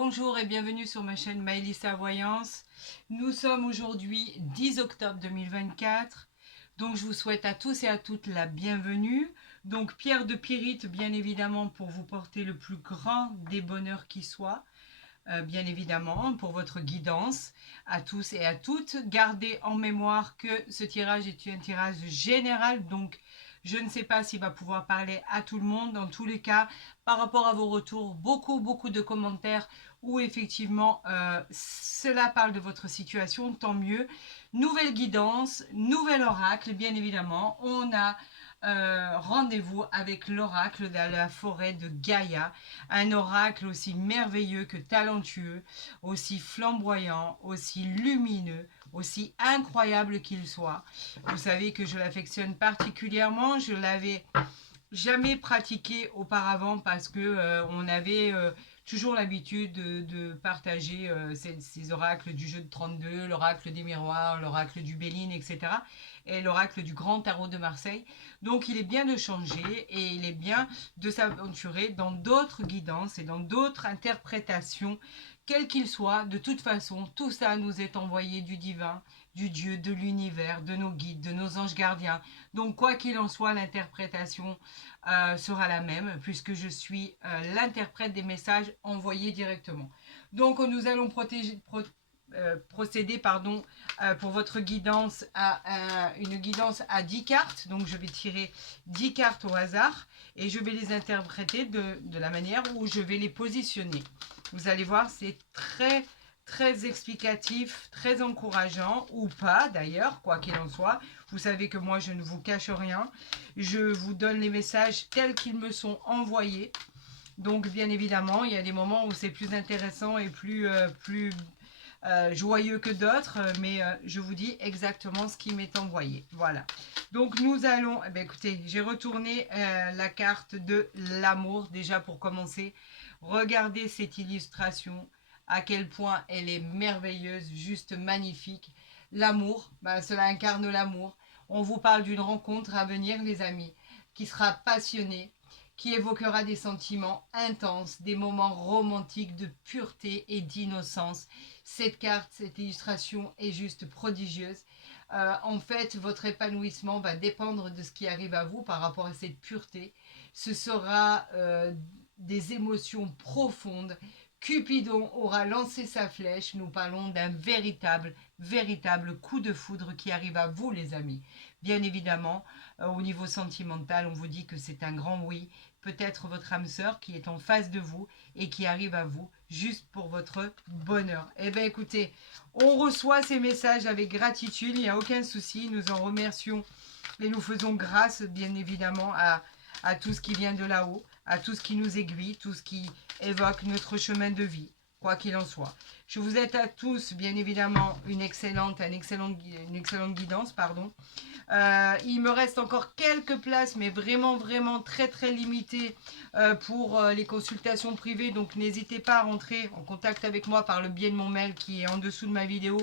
Bonjour et bienvenue sur ma chaîne Maëlissa Voyance. Nous sommes aujourd'hui 10 octobre 2024. Donc je vous souhaite à tous et à toutes la bienvenue. Donc Pierre de Pyrite bien évidemment pour vous porter le plus grand des bonheurs qui soit. Bien évidemment pour votre guidance à tous et à toutes. Gardez en mémoire que ce tirage est un tirage général, donc je ne sais pas s'il va pouvoir parler à tout le monde. Dans tous les cas, par rapport à vos retours, beaucoup de commentaires où effectivement cela parle de votre situation, tant mieux. Nouvelle guidance, nouvel oracle, bien évidemment. On a rendez-vous avec l'oracle de la forêt de Gaïa, un oracle aussi merveilleux que talentueux, aussi flamboyant, aussi lumineux, aussi incroyable qu'il soit. Vous savez que je l'affectionne particulièrement, je l'avais jamais pratiqué auparavant parce que on avait toujours l'habitude de partager ces oracles du jeu de 32, l'oracle des miroirs, l'oracle du Béline, etc. et l'oracle du Grand Tarot de Marseille. Donc il est bien de changer et il est bien de s'aventurer dans d'autres guidances et dans d'autres interprétations, quels qu'ils soient. De toute façon, tout ça nous est envoyé du divin, du Dieu, de l'univers, de nos guides, de nos anges gardiens. Donc quoi qu'il en soit, l'interprétation sera la même puisque je suis l'interprète des messages envoyés directement. Donc nous allons procéder pour votre guidance à une guidance à 10 cartes. Donc je vais tirer 10 cartes au hasard et je vais les interpréter de la manière où je vais les positionner. Vous allez voir, c'est très explicatif, très encourageant, ou pas d'ailleurs, quoi qu'il en soit. Vous savez que moi, je ne vous cache rien. Je vous donne les messages tels qu'ils me sont envoyés. Donc, bien évidemment, il y a des moments où c'est plus intéressant et plus joyeux que d'autres, mais je vous dis exactement ce qui m'est envoyé. Voilà. Donc, nous allons... Eh bien, écoutez, j'ai retourné la carte de l'amour, déjà pour commencer. Regardez cette illustration, à quel point elle est merveilleuse, juste magnifique. L'amour, cela incarne l'amour. On vous parle d'une rencontre à venir, les amis, qui sera passionnée, qui évoquera des sentiments intenses, des moments romantiques de pureté et d'innocence. Cette carte, cette illustration est juste prodigieuse. En fait, votre épanouissement va dépendre de ce qui arrive à vous par rapport à cette pureté. Ce sera des émotions profondes. Cupidon aura lancé sa flèche. Nous parlons d'un véritable coup de foudre qui arrive à vous, les amis. Bien évidemment, au niveau sentimental, on vous dit que c'est un grand oui. Peut-être votre âme sœur qui est en face de vous et qui arrive à vous juste pour votre bonheur. Eh bien, écoutez, on reçoit ces messages avec gratitude, il n'y a aucun souci. Nous en remercions et nous faisons grâce, bien évidemment, à tout ce qui vient de là-haut, à tout ce qui nous aiguille, tout ce qui évoque notre chemin de vie, quoi qu'il en soit. Je vous souhaite à tous, bien évidemment, une excellente guidance. Il me reste encore quelques places, mais vraiment très limitées pour les consultations privées. Donc n'hésitez pas à rentrer en contact avec moi par le biais de mon mail qui est en dessous de ma vidéo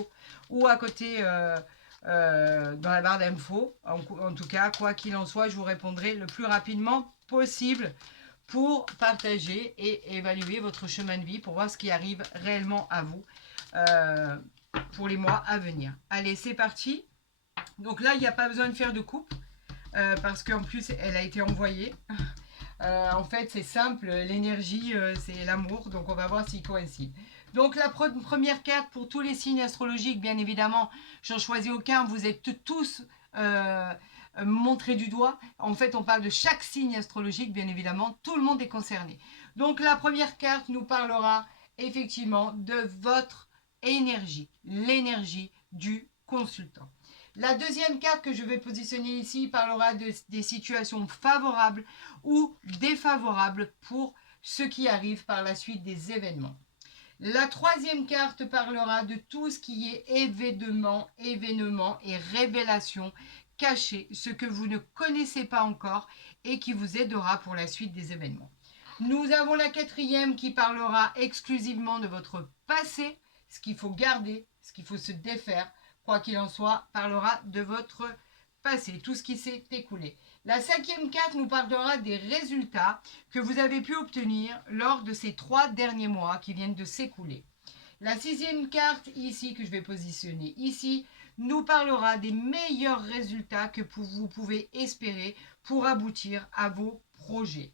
ou à côté dans la barre d'infos. En tout cas, quoi qu'il en soit, je vous répondrai le plus rapidement possible pour partager et évaluer votre chemin de vie, pour voir ce qui arrive réellement à vous pour les mois à venir. Allez, c'est parti. Donc là, il n'y a pas besoin de faire de coupe parce qu'en plus, elle a été envoyée. En fait, c'est simple, l'énergie, c'est l'amour, donc on va voir s'il coïncide. Donc la première carte pour tous les signes astrologiques, bien évidemment, j'en choisis aucun, vous êtes tous montrés du doigt. En fait, on parle de chaque signe astrologique, bien évidemment, tout le monde est concerné. Donc la première carte nous parlera effectivement de votre énergie, l'énergie du consultant. La deuxième carte que je vais positionner ici parlera des situations favorables ou défavorables pour ce qui arrive par la suite des événements. La troisième carte parlera de tout ce qui est événement et révélation cachée, ce que vous ne connaissez pas encore et qui vous aidera pour la suite des événements. Nous avons la quatrième qui parlera exclusivement de votre passé, ce qu'il faut garder, ce qu'il faut se défaire, quoi qu'il en soit, parlera de votre passé, tout ce qui s'est écoulé. La 5e carte nous parlera des résultats que vous avez pu obtenir lors de ces 3 derniers mois qui viennent de s'écouler. La 6e carte ici, que je vais positionner ici, nous parlera des meilleurs résultats que vous pouvez espérer pour aboutir à vos projets.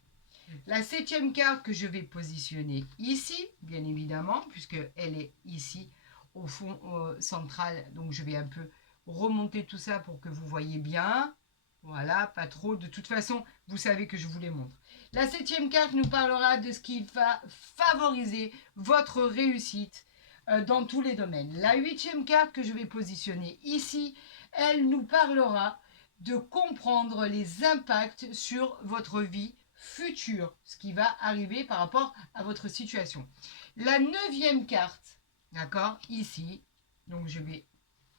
La 7e carte que je vais positionner ici, bien évidemment, puisqu'elle est ici au fond central, donc je vais un peu remonter tout ça pour que vous voyez bien. Voilà, pas trop. De toute façon, vous savez que je vous les montre. La 7e carte nous parlera de ce qui va favoriser votre réussite dans tous les domaines. La 8e carte que je vais positionner ici, elle nous parlera de comprendre les impacts sur votre vie future, ce qui va arriver par rapport à votre situation. La 9e carte, d'accord, ici, donc je vais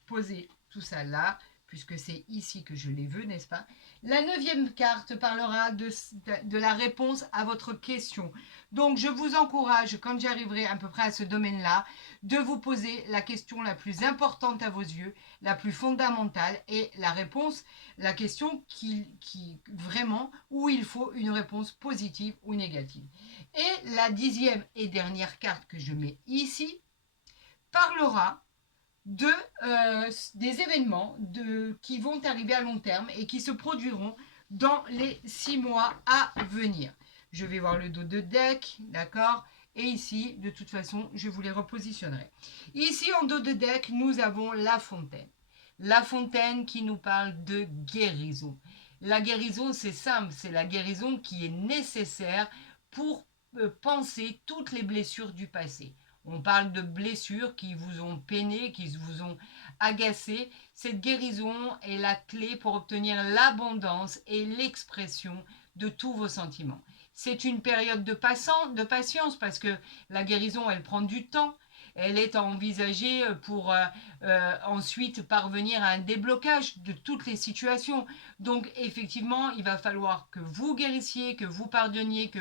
poser tout ça là, puisque c'est ici que je les veux, n'est-ce pas? La 9e carte parlera de la réponse à votre question. Donc, je vous encourage, quand j'arriverai à peu près à ce domaine-là, de vous poser la question la plus importante à vos yeux, la plus fondamentale, et la réponse, la question qui vraiment, où il faut une réponse positive ou négative. Et la 10e et dernière carte que je mets ici parlera des événements qui vont arriver à long terme et qui se produiront dans les 6 mois à venir. Je vais voir le dos de deck, d'accord? Et ici, de toute façon, je vous les repositionnerai. Ici, en dos de deck, nous avons la fontaine. La fontaine qui nous parle de guérison. La guérison, c'est simple, c'est la guérison qui est nécessaire pour penser toutes les blessures du passé. On parle de blessures qui vous ont peiné, qui vous ont agacé. Cette guérison est la clé pour obtenir l'abondance et l'expression de tous vos sentiments. C'est une période de patience parce que la guérison, elle prend du temps. Elle est envisagée pour ensuite parvenir à un déblocage de toutes les situations. Donc effectivement, il va falloir que vous guérissiez, que vous pardonniez,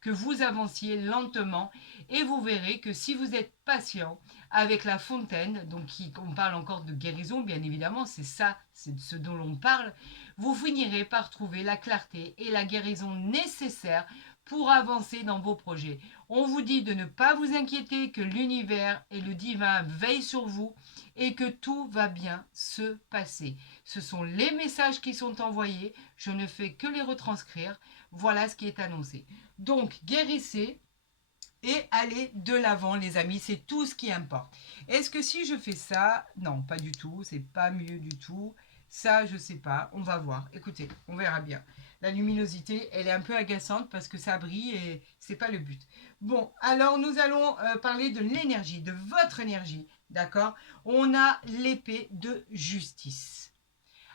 que vous avanciez lentement. Et vous verrez que si vous êtes patient avec la fontaine, donc on parle encore de guérison, bien évidemment, c'est ça, c'est de ce dont l'on parle, vous finirez par trouver la clarté et la guérison nécessaires pour avancer dans vos projets. On vous dit de ne pas vous inquiéter, que l'univers et le divin veillent sur vous et que tout va bien se passer. Ce sont les messages qui sont envoyés, je ne fais que les retranscrire. Voilà ce qui est annoncé. Donc, guérissez et allez de l'avant, les amis, c'est tout ce qui importe. Est-ce que si je fais ça, non, pas du tout, c'est pas mieux du tout. Ça, je sais pas, on va voir. Écoutez, on verra bien. La luminosité, elle est un peu agaçante parce que ça brille et c'est pas le but. Bon, alors nous allons parler de l'énergie, de votre énergie, d'accord? On a l'épée de justice.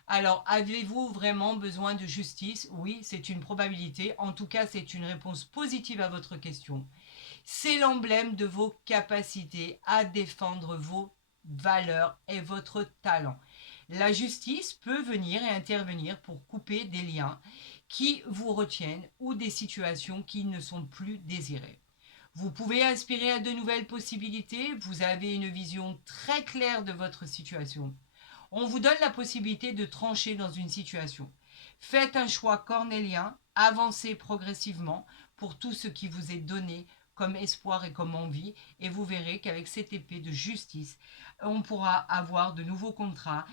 Alors, avez-vous vraiment besoin de justice? Oui, c'est une probabilité. En tout cas, c'est une réponse positive à votre question. C'est l'emblème de vos capacités à défendre vos valeurs et votre talent. La justice peut venir et intervenir pour couper des liens qui vous retiennent ou des situations qui ne sont plus désirées. Vous pouvez aspirer à de nouvelles possibilités, vous avez une vision très claire de votre situation. On vous donne la possibilité de trancher dans une situation. Faites un choix cornélien, avancez progressivement pour tout ce qui vous est donné comme espoir et comme envie, et vous verrez qu'avec cette épée de justice, on pourra avoir de nouveaux contrats,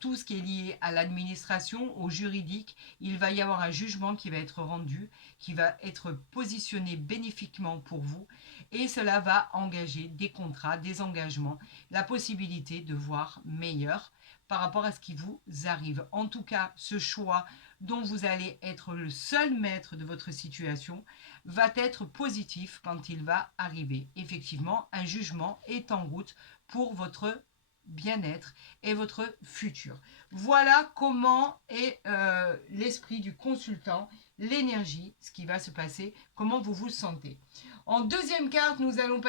tout ce qui est lié à l'administration, au juridique, il va y avoir un jugement qui va être rendu, qui va être positionné bénéfiquement pour vous, et cela va engager des contrats, des engagements, la possibilité de voir meilleur par rapport à ce qui vous arrive. En tout cas, ce choix dont vous allez être le seul maître de votre situation va être positif quand il va arriver. Effectivement, un jugement est en route pour votre bien-être et votre futur. Voilà comment est l'esprit du consultant, l'énergie, ce qui va se passer, comment vous vous sentez. En deuxième carte, nous allons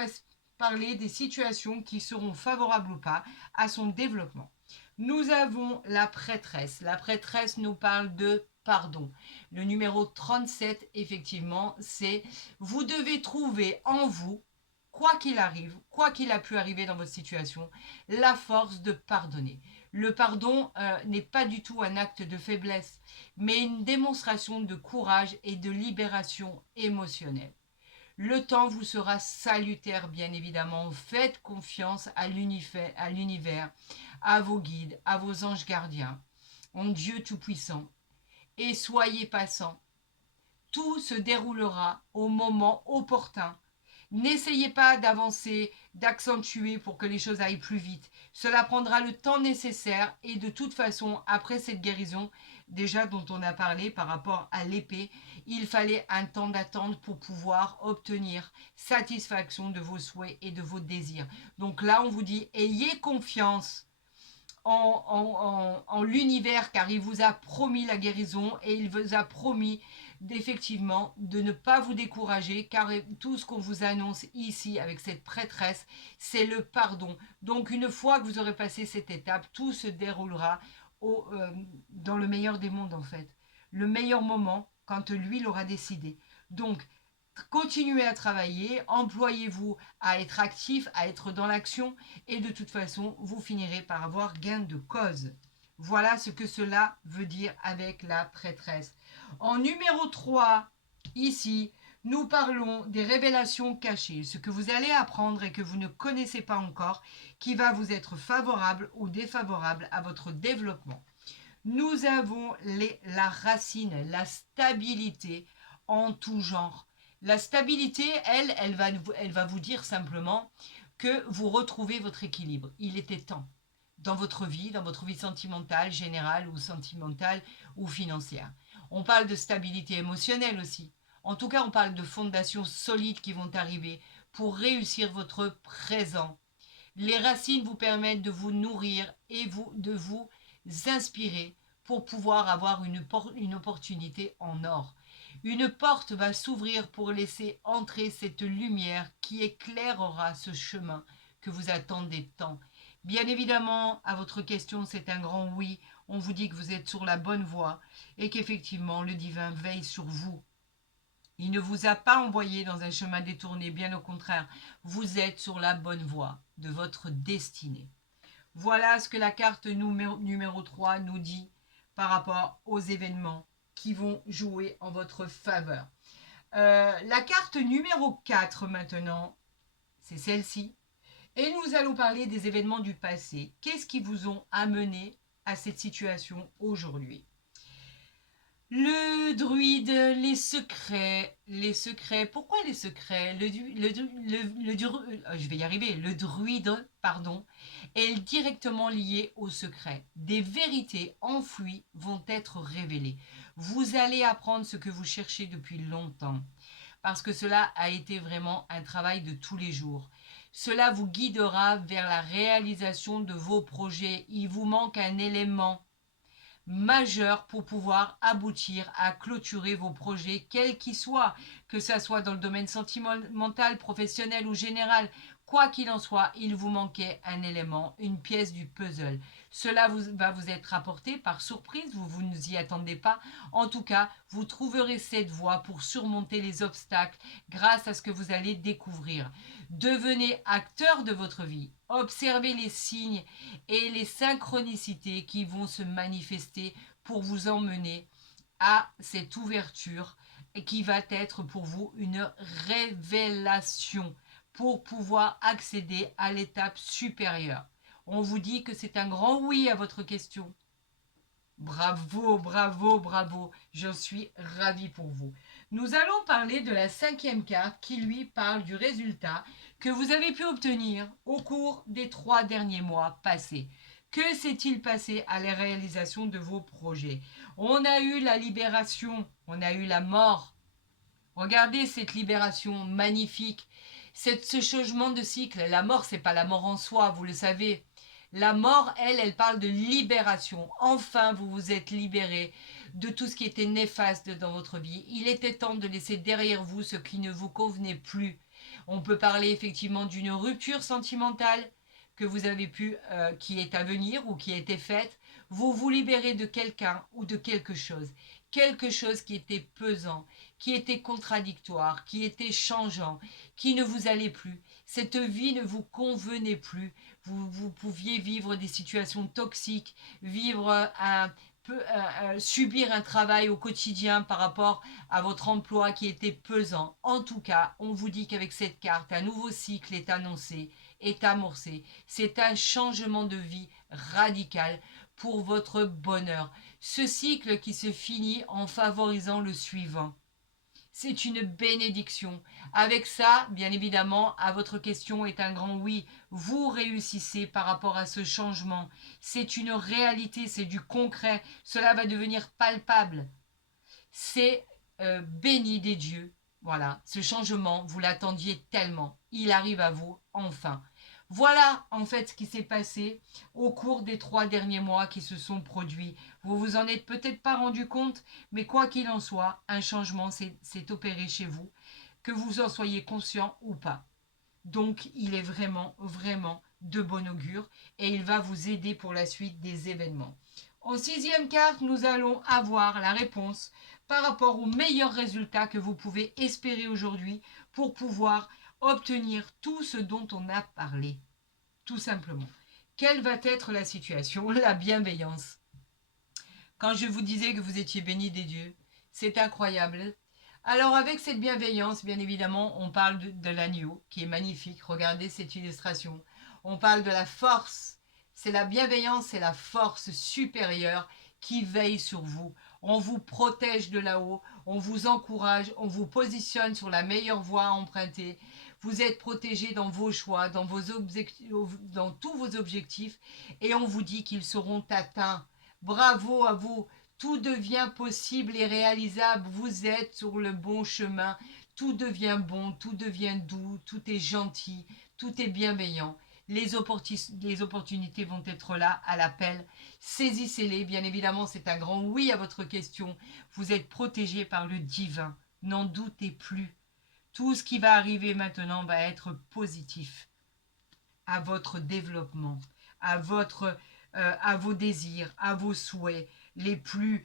parler des situations qui seront favorables ou pas à son développement. Nous avons la prêtresse. La prêtresse nous parle de pardon. Le numéro 37, effectivement, c'est vous devez trouver en vous quoi qu'il arrive, quoi qu'il a pu arriver dans votre situation, la force de pardonner. Le pardon n'est pas du tout un acte de faiblesse, mais une démonstration de courage et de libération émotionnelle. Le temps vous sera salutaire, bien évidemment. Faites confiance à l'univers, à vos guides, à vos anges gardiens, en Dieu Tout-Puissant. Et soyez patient. Tout se déroulera au moment opportun. N'essayez pas d'avancer, d'accentuer pour que les choses aillent plus vite. Cela prendra le temps nécessaire et de toute façon, après cette guérison, déjà dont on a parlé par rapport à l'épée, il fallait un temps d'attente pour pouvoir obtenir satisfaction de vos souhaits et de vos désirs. Donc là, on vous dit, ayez confiance en l'univers car il vous a promis la guérison et il vous a promis d'effectivement de ne pas vous décourager car tout ce qu'on vous annonce ici avec cette prêtresse, c'est le pardon. Donc une fois que vous aurez passé cette étape, tout se déroulera dans le meilleur des mondes en fait. Le meilleur moment quand lui l'aura décidé. Donc continuez à travailler, employez-vous à être actif, à être dans l'action et de toute façon, vous finirez par avoir gain de cause. Voilà ce que cela veut dire avec la prêtresse. En numéro 3, ici, nous parlons des révélations cachées, ce que vous allez apprendre et que vous ne connaissez pas encore, qui va vous être favorable ou défavorable à votre développement. Nous avons la racine, la stabilité en tout genre. La stabilité, elle va vous dire simplement que vous retrouvez votre équilibre. Il était temps dans votre vie sentimentale, générale ou sentimentale ou financière. On parle de stabilité émotionnelle aussi. En tout cas, on parle de fondations solides qui vont arriver pour réussir votre présent. Les racines vous permettent de vous nourrir et de vous inspirer pour pouvoir avoir une opportunité en or. Une porte va s'ouvrir pour laisser entrer cette lumière qui éclairera ce chemin que vous attendez tant. Bien évidemment, à votre question, c'est un grand oui. On vous dit que vous êtes sur la bonne voie et qu'effectivement, le divin veille sur vous. Il ne vous a pas envoyé dans un chemin détourné, bien au contraire. Vous êtes sur la bonne voie de votre destinée. Voilà ce que la carte numéro 3 nous dit par rapport aux événements qui vont jouer en votre faveur. La carte numéro 4 maintenant, c'est celle-ci. Et nous allons parler des événements du passé. Qu'est-ce qui vous ont amené à cette situation aujourd'hui? Le druide, les secrets. Pourquoi les secrets? Je vais y arriver. Le druide, pardon, est directement lié aux secrets. Des vérités enfouies vont être révélées. Vous allez apprendre ce que vous cherchez depuis longtemps, parce que cela a été vraiment un travail de tous les jours. Cela vous guidera vers la réalisation de vos projets. Il vous manque un élément majeur pour pouvoir aboutir à clôturer vos projets, quels qu'ils soient, que ce soit dans le domaine sentimental, professionnel ou général. Quoi qu'il en soit, il vous manquait un élément, une pièce du puzzle. Cela va vous être apporté par surprise, vous ne vous y attendez pas. En tout cas, vous trouverez cette voie pour surmonter les obstacles grâce à ce que vous allez découvrir. Devenez acteur de votre vie. Observez les signes et les synchronicités qui vont se manifester pour vous emmener à cette ouverture et qui va être pour vous une révélation pour pouvoir accéder à l'étape supérieure. On vous dit que c'est un grand oui à votre question. Bravo, bravo, bravo. Je suis ravie pour vous. Nous allons parler de la 5e carte qui lui parle du résultat que vous avez pu obtenir au cours des 3 derniers mois passés. Que s'est-il passé à la réalisation de vos projets? On a eu la libération, on a eu la mort. Regardez cette libération magnifique, ce changement de cycle. La mort, c'est pas la mort en soi, vous le savez. La mort, elle parle de libération. Enfin, vous vous êtes libéré de tout ce qui était néfaste dans votre vie. Il était temps de laisser derrière vous ce qui ne vous convenait plus. On peut parler effectivement d'une rupture sentimentale que vous avez qui est à venir ou qui a été faite. Vous vous libérez de quelqu'un ou de quelque chose. Quelque chose qui était pesant, qui était contradictoire, qui était changeant, qui ne vous allait plus. Cette vie ne vous convenait plus. Vous pouviez vivre des situations toxiques, vivre subir un travail au quotidien par rapport à votre emploi qui était pesant. En tout cas, on vous dit qu'avec cette carte, un nouveau cycle est annoncé, est amorcé. C'est un changement de vie radical pour votre bonheur. Ce cycle qui se finit en favorisant le suivant. C'est une bénédiction. Avec ça, bien évidemment, à votre question est un grand oui. Vous réussissez par rapport à ce changement. C'est une réalité, c'est du concret. Cela va devenir palpable. C'est béni des dieux. Voilà, ce changement, vous l'attendiez tellement. Il arrive à vous enfin. Voilà en fait ce qui s'est passé au cours des 3 derniers mois qui se sont produits. Vous vous en êtes peut-être pas rendu compte, mais quoi qu'il en soit, un changement s'est opéré chez vous, que vous en soyez conscient ou pas. Donc il est vraiment, vraiment de bon augure et il va vous aider pour la suite des événements. En 6e carte, nous allons avoir la réponse par rapport aux meilleurs résultats que vous pouvez espérer aujourd'hui pour pouvoir obtenir tout ce dont on a parlé. Tout simplement. Quelle va être la situation? La bienveillance. Quand je vous disais que vous étiez béni des dieux, c'est incroyable. Alors avec cette bienveillance, bien évidemment, on parle de l'agneau, qui est magnifique. Regardez cette illustration. On parle de la force. C'est la bienveillance, c'est la force supérieure qui veille sur vous. On vous protège de là-haut, on vous encourage, on vous positionne sur la meilleure voie à emprunter. Vous êtes protégé dans vos choix, dans tous vos objectifs, et on vous dit qu'ils seront atteints. Bravo à vous. Tout devient possible et réalisable. Vous êtes sur le bon chemin. Tout devient bon, tout devient doux, tout est gentil, tout est bienveillant. Les opportunités vont être là à l'appel. Saisissez-les. Bien évidemment, c'est un grand oui à votre question. Vous êtes protégé par le divin. N'en doutez plus. Tout ce qui va arriver maintenant va être positif à votre développement, à vos désirs, à vos souhaits, les plus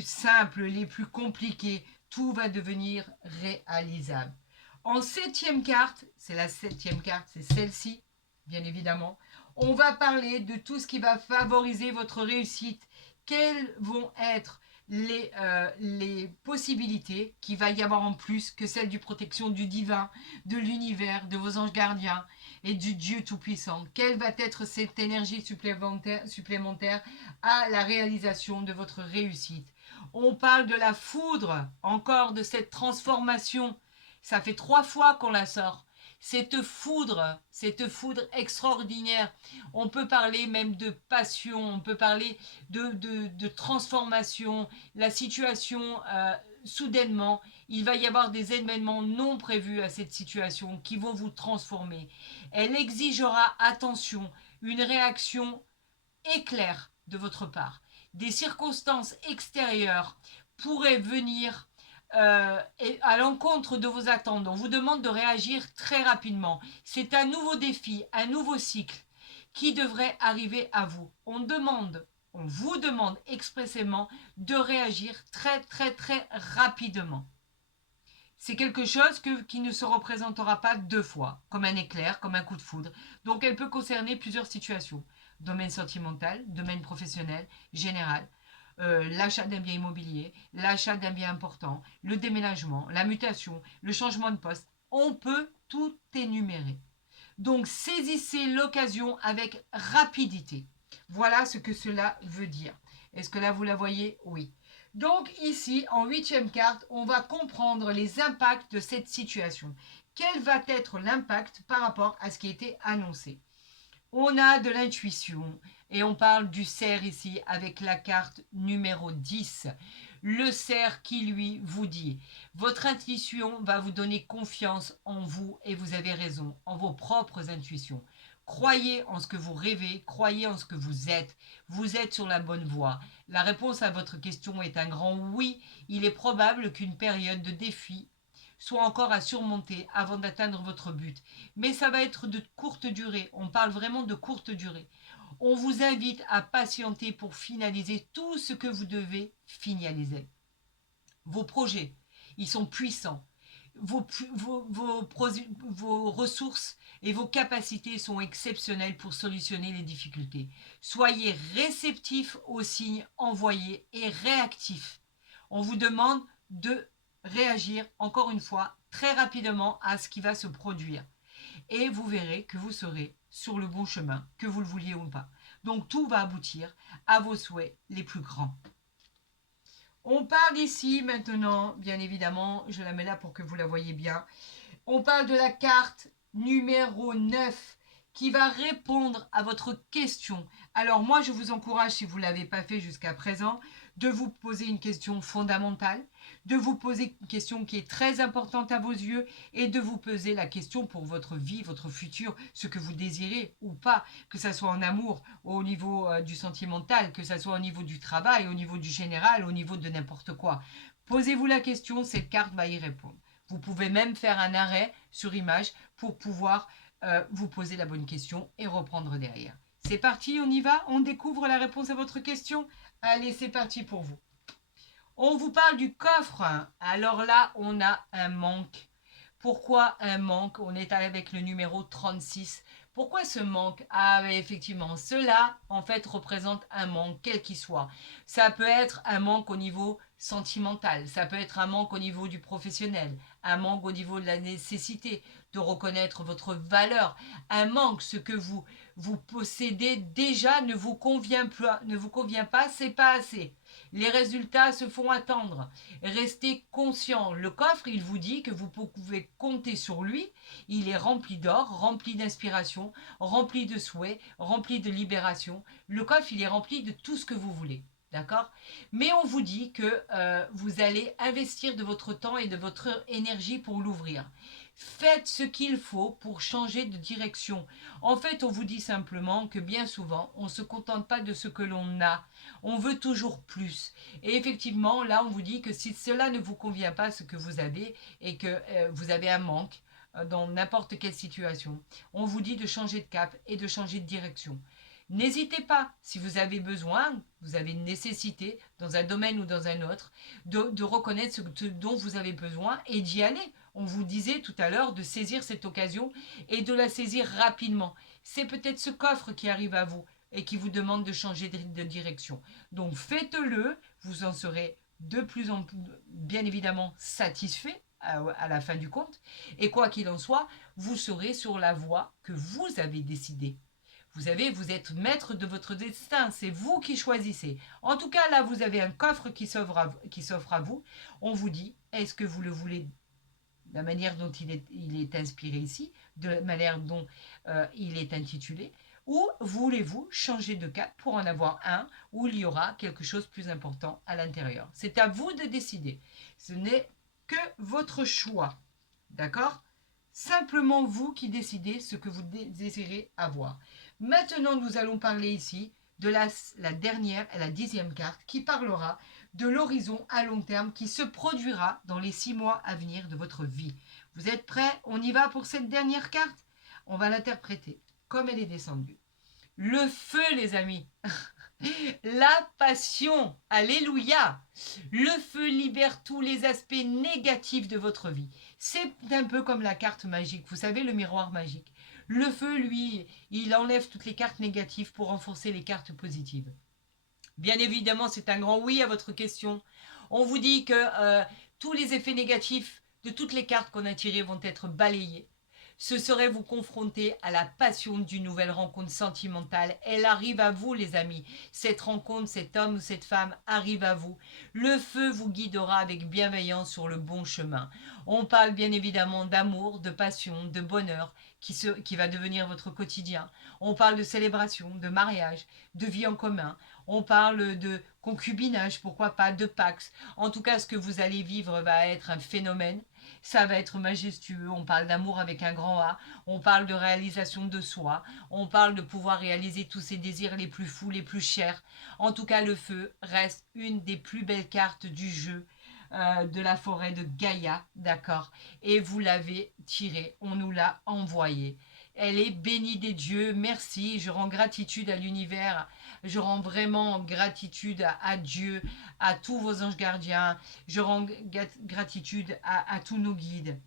simples, les plus compliqués, tout va devenir réalisable. En 7e carte, c'est la 7e carte, c'est celle-ci, bien évidemment, on va parler de tout ce qui va favoriser votre réussite. Quelles vont être les possibilités qu'il va y avoir en plus que celles du protection du divin, de l'univers, de vos anges gardiens et du Dieu Tout-Puissant. Quelle va être cette énergie supplémentaire à la réalisation de votre réussite? On parle de la foudre, encore de cette transformation. Ça fait 3 fois qu'on la sort. Cette foudre extraordinaire. On peut parler même de passion, on peut parler de transformation. La situation, soudainement, il va y avoir des événements non prévus à cette situation qui vont vous transformer. Elle exigera, attention, une réaction éclair de votre part. Des circonstances extérieures pourraient venir à l'encontre de vos attentes. On vous demande de réagir très rapidement. C'est un nouveau défi, un nouveau cycle qui devrait arriver à vous. On vous demande expressément de réagir très très très rapidement. C'est quelque chose qui ne se représentera pas 2 fois, comme un éclair, comme un coup de foudre. Donc elle peut concerner plusieurs situations. Domaine sentimental, domaine professionnel, général, l'achat d'un bien immobilier, l'achat d'un bien important, le déménagement, la mutation, le changement de poste. On peut tout énumérer. Donc saisissez l'occasion avec rapidité. Voilà ce que cela veut dire. Est-ce que là vous la voyez? Oui. Donc ici, en 8e carte, on va comprendre les impacts de cette situation. Quel va être l'impact par rapport à ce qui a été annoncé? On a de l'intuition et on parle du cerf ici avec la carte numéro 10. Le cerf qui lui vous dit, votre intuition va vous donner confiance en vous et vous avez raison, en vos propres intuitions. Croyez en ce que vous rêvez, croyez en ce que vous êtes sur la bonne voie. La réponse à votre question est un grand oui. Il est probable qu'une période de défi soit encore à surmonter avant d'atteindre votre but. Mais ça va être de courte durée. On parle vraiment de courte durée. On vous invite à patienter pour finaliser tout ce que vous devez finaliser. Vos projets, ils sont puissants. vos ressources et vos capacités sont exceptionnelles pour solutionner les difficultés. Soyez réceptifs aux signes envoyés et réactifs. On vous demande de réagir, encore une fois, très rapidement à ce qui va se produire. Et vous verrez que vous serez sur le bon chemin, que vous le vouliez ou pas. Donc tout va aboutir à vos souhaits les plus grands. On parle ici maintenant, bien évidemment, je la mets là pour que vous la voyez bien. On parle de la carte numéro 9 qui va répondre à votre question. Alors moi, je vous encourage, si vous ne l'avez pas fait jusqu'à présent, de vous poser une question fondamentale, de vous poser une question qui est très importante à vos yeux et de vous poser la question pour votre vie, votre futur, ce que vous désirez ou pas, que ce soit en amour, au niveau du sentimental, que ce soit au niveau du travail, au niveau du général, au niveau de n'importe quoi. Posez-vous la question, cette carte va y répondre. Vous pouvez même faire un arrêt sur image pour pouvoir vous poser la bonne question et reprendre derrière. C'est parti, on y va? On découvre la réponse à votre question? Allez, c'est parti pour vous. On vous parle du coffre. Alors là, on a un manque. Pourquoi un manque? On est avec le numéro 36. Pourquoi ce manque? Ah, mais effectivement, cela, en fait, représente un manque, quel qu'il soit. Ça peut être un manque au niveau sentimental, ça peut être un manque au niveau du professionnel, un manque au niveau de la nécessité de reconnaître votre valeur, un manque, ce que vous possédez déjà ne vous convient pas, c'est pas assez. Les résultats se font attendre. Restez conscient. Le coffre, il vous dit que vous pouvez compter sur lui. Il est rempli d'or, rempli d'inspiration, rempli de souhaits, rempli de libération. Le coffre, il est rempli de tout ce que vous voulez. D'accord? Mais on vous dit que vous allez investir de votre temps et de votre énergie pour l'ouvrir. Faites ce qu'il faut pour changer de direction. En fait, on vous dit simplement que bien souvent, on ne se contente pas de ce que l'on a. On veut toujours plus. Et effectivement, là, on vous dit que si cela ne vous convient pas, ce que vous avez, et que vous avez un manque dans n'importe quelle situation, on vous dit de changer de cap et de changer de direction. N'hésitez pas, si vous avez besoin, vous avez une nécessité dans un domaine ou dans un autre, de reconnaître ce dont vous avez besoin et d'y aller. On vous disait tout à l'heure de saisir cette occasion et de la saisir rapidement. C'est peut-être ce coffre qui arrive à vous et qui vous demande de changer de direction. Donc faites-le, vous en serez de plus en plus, bien évidemment, satisfait à la fin du compte. Et quoi qu'il en soit, vous serez sur la voie que vous avez décidée. Vous êtes maître de votre destin, c'est vous qui choisissez. En tout cas, là, vous avez un coffre qui s'offre à vous. On vous dit, est-ce que vous le voulez de la manière dont il est inspiré ici, de la manière dont il est intitulé, ou voulez-vous changer de cap pour en avoir un où il y aura quelque chose de plus important à l'intérieur? C'est à vous de décider. Ce n'est que votre choix. D'accord? Simplement vous qui décidez ce que vous désirez avoir. Maintenant, nous allons parler ici de la dernière et la 10e carte qui parlera de l'horizon à long terme qui se produira dans les 6 mois à venir de votre vie. Vous êtes prêts? On y va pour cette dernière carte? On va l'interpréter comme elle est descendue. Le feu, les amis. La passion. Alléluia. Le feu libère tous les aspects négatifs de votre vie. C'est un peu comme la carte magique. Vous savez, le miroir magique. Le feu, lui, il enlève toutes les cartes négatives pour renforcer les cartes positives. Bien évidemment, c'est un grand oui à votre question. On vous dit que tous les effets négatifs de toutes les cartes qu'on a tirées vont être balayés. Ce serait vous confronter à la passion d'une nouvelle rencontre sentimentale. Elle arrive à vous, les amis. Cette rencontre, cet homme ou cette femme arrive à vous. Le feu vous guidera avec bienveillance sur le bon chemin. On parle bien évidemment d'amour, de passion, de bonheur qui va devenir votre quotidien. On parle de célébration, de mariage, de vie en commun. On parle de concubinage, pourquoi pas, de pax. En tout cas, ce que vous allez vivre va être un phénomène. Ça va être majestueux. On parle d'amour avec un grand A. On parle de réalisation de soi. On parle de pouvoir réaliser tous ses désirs les plus fous, les plus chers. En tout cas, le feu reste une des plus belles cartes du jeu. de la forêt de Gaïa, d'accord? Et vous l'avez tirée, on nous l'a envoyée. Elle est bénie des dieux, merci, je rends gratitude à l'univers, je rends vraiment gratitude à Dieu, à tous vos anges gardiens, je rends gratitude à tous nos guides,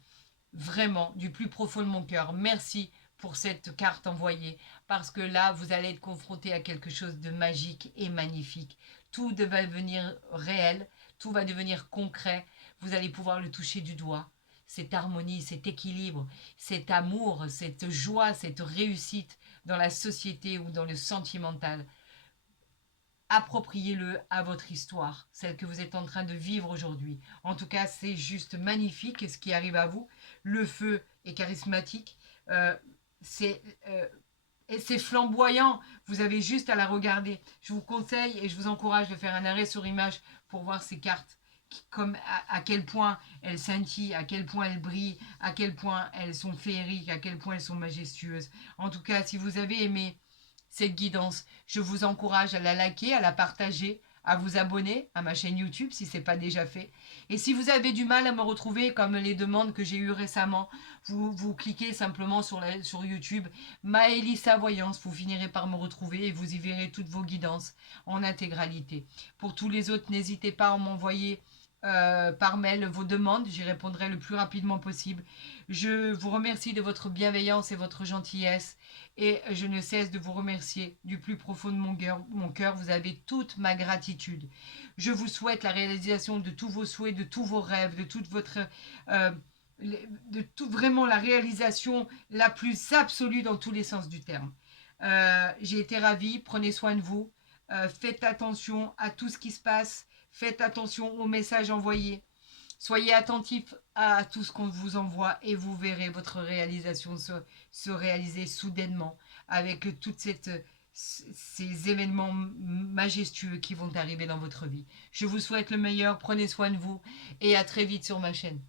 vraiment, du plus profond de mon cœur. Merci pour cette carte envoyée, parce que là, vous allez être confronté à quelque chose de magique et magnifique. Tout va devenir réel, tout va devenir concret, vous allez pouvoir le toucher du doigt. Cette harmonie, cet équilibre, cet amour, cette joie, cette réussite dans la société ou dans le sentimental, appropriez-le à votre histoire, celle que vous êtes en train de vivre aujourd'hui. En tout cas, c'est juste magnifique ce qui arrive à vous. Le feu est charismatique, euh, c'est et c'est flamboyant. Vous avez juste à la regarder. Je vous conseille et je vous encourage de faire un arrêt sur image pour voir ces cartes. Comme à quel point elles scintillent, à quel point elles brillent, à quel point elles sont féeriques, à quel point elles sont majestueuses. En tout cas, si vous avez aimé cette guidance, je vous encourage à la liker, à la partager, à vous abonner à ma chaîne YouTube si ce n'est pas déjà fait. Et si vous avez du mal à me retrouver, comme les demandes que j'ai eues récemment, vous cliquez simplement sur YouTube Maëlissa Voyance, vous finirez par me retrouver et vous y verrez toutes vos guidances en intégralité. Pour tous les autres, n'hésitez pas à m'envoyer par mail vos demandes, j'y répondrai le plus rapidement possible. Je vous remercie de votre bienveillance et votre gentillesse et je ne cesse de vous remercier du plus profond de mon cœur. Vous avez toute ma gratitude. Je vous souhaite la réalisation de tous vos souhaits, de tous vos rêves, de toute votre... de tout vraiment la réalisation la plus absolue dans tous les sens du terme. J'ai été ravie, prenez soin de vous, faites attention à tout ce qui se passe, faites attention aux messages envoyés, soyez attentifs à tout ce qu'on vous envoie et vous verrez votre réalisation se réaliser soudainement avec ces événements majestueux qui vont arriver dans votre vie. Je vous souhaite le meilleur, prenez soin de vous et à très vite sur ma chaîne.